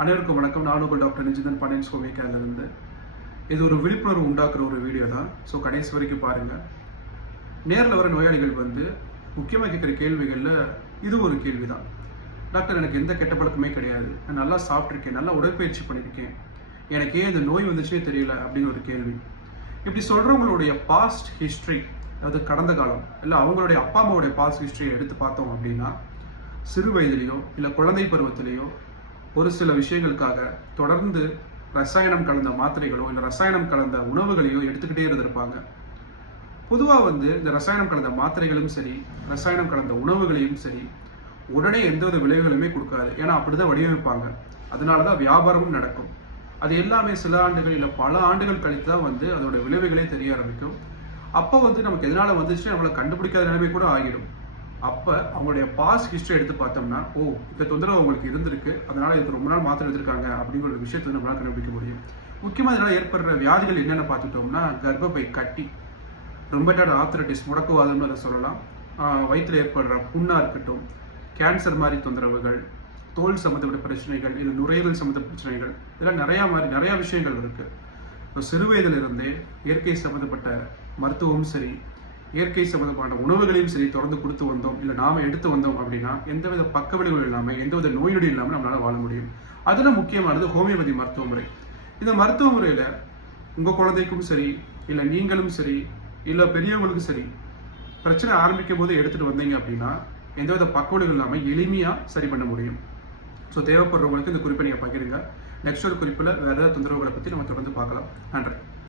அனைவருக்கும் வணக்கம். நான் உங்கள் டாக்டர் நிஜிதன் பன்னீர் கோவிக்காலிருந்து. இது ஒரு விழிப்புணர்வு உண்டாக்குற ஒரு வீடியோ தான். ஸோ கடைசி வரைக்கும் பாருங்கள். நேரில் வர நோயாளிகள் முக்கியமாக கேட்குற கேள்விகளில் இது ஒரு கேள்வி தான். டாக்டர், எனக்கு எந்த கெட்ட பழக்கமே கிடையாது, நான் நல்லா சாப்பிட்ருக்கேன், நல்லா உடற்பயிற்சி பண்ணியிருக்கேன், எனக்கு ஏன் இந்த நோய் வந்துச்சுன்னே தெரியல அப்படின்னு ஒரு கேள்வி. இப்படி சொல்கிறவங்களுடைய பாஸ்ட் ஹிஸ்ட்ரி, அதாவது கடந்த காலம், இல்லை அவங்களுடைய அப்பா அம்மாவுடைய பாஸ்ட் ஹிஸ்ட்ரியை எடுத்து பார்த்தோம் அப்படின்னா, சிறு வயதிலேயோ இல்லை குழந்தை பருவத்திலேயோ ஒரு சில விஷயங்களுக்காக தொடர்ந்து ரசாயனம் கலந்த மாத்திரைகளோ இல்லை ரசாயனம் கலந்த உணவுகளையோ எடுத்துக்கிட்டே இருந்திருப்பாங்க. பொதுவாக இந்த ரசாயனம் கலந்த மாத்திரைகளும் சரி, ரசாயனம் கலந்த உணவுகளையும் சரி, உடனே எந்தவித விளைவுகளுமே கொடுக்காது. ஏன்னா அப்படிதான் வடிவமைப்பாங்க. அதனால தான் வியாபாரமும் நடக்கும். அது எல்லாமே சில ஆண்டுகள் இல்லை பல ஆண்டுகள் கழித்து தான் அதோட விளைவுகளே தெரிய ஆரம்பிக்கும். அப்போ நமக்கு எதனால வந்துச்சுன்னு நம்மளை கண்டுபிடிக்காத நிலைமை கூட ஆகிடும். அப்போ அவங்களுடைய பாஸ்ட் ஹிஸ்டரி எடுத்து பார்த்தோம்னா, இந்த தொந்தரவு அவங்களுக்கு இருந்திருக்கு, அதனால இதுக்கு ரொம்ப நாள் மாத்திரை எடுத்திருக்காங்க அப்படிங்கிற ஒரு விஷயத்தை நம்மளால கண்டுபிடிக்க முடியும். முக்கியமாக இதனால் ஏற்படுற வியாதிகள் என்னென்ன பார்த்துட்டோம்னா, கர்ப்பப்பை கட்டி, ரொம்பட்டாட் ஆர்த்ரைட்டிஸ், முடக்குவாதம்னு அதை சொல்லலாம், வயிற்றில் ஏற்படுற புண்ணாக இருக்கட்டும், கேன்சர் மாதிரி தொந்தரவுகள், தோல் சம்மந்தப்பட்ட பிரச்சனைகள், இல்லை நுரையீரல் சம்மந்தப்பட்ட பிரச்சனைகள், இதெல்லாம் நிறையா விஷயங்கள் இருக்குது. இப்போ சிறு வயதிலிருந்தே இயற்கை சம்மந்தப்பட்ட மருத்துவமும் சரி, இயற்கை சம்பந்தமான உணவுகளையும் சரி தொடர்ந்து கொடுத்து வந்தோம், இல்லை நாம எடுத்து வந்தோம் அப்படின்னா எந்தவித பக்க விளைவுகள் இல்லாமல், எந்தவித நோய் நொடி இல்லாமல் நம்மளால வாழ முடியும். அதில் முக்கியமானது ஹோமியோபதி மருத்துவ முறை. இந்த மருத்துவ முறையில் உங்கள் குழந்தைக்கும் சரி, இல்லை நீங்களும் சரி, இல்லை பெரியவங்களுக்கும் சரி, பிரச்சனை ஆரம்பிக்கும் போது எடுத்துகிட்டு வந்தீங்க அப்படின்னா எந்தவித பக்க விளைவுகள் இல்லாமல் எளிமையாக சரி பண்ண முடியும். ஸோ தேவைப்படுறவங்களுக்கு இந்த குறிப்பை நீங்கள் பகிருங்க. நெக்ஸ்ட் ஒரு குறிப்பில் வேறு ஏதாவது தொந்தரவுகளை பற்றி நம்ம தொடர்ந்து பார்க்கலாம். நன்றி.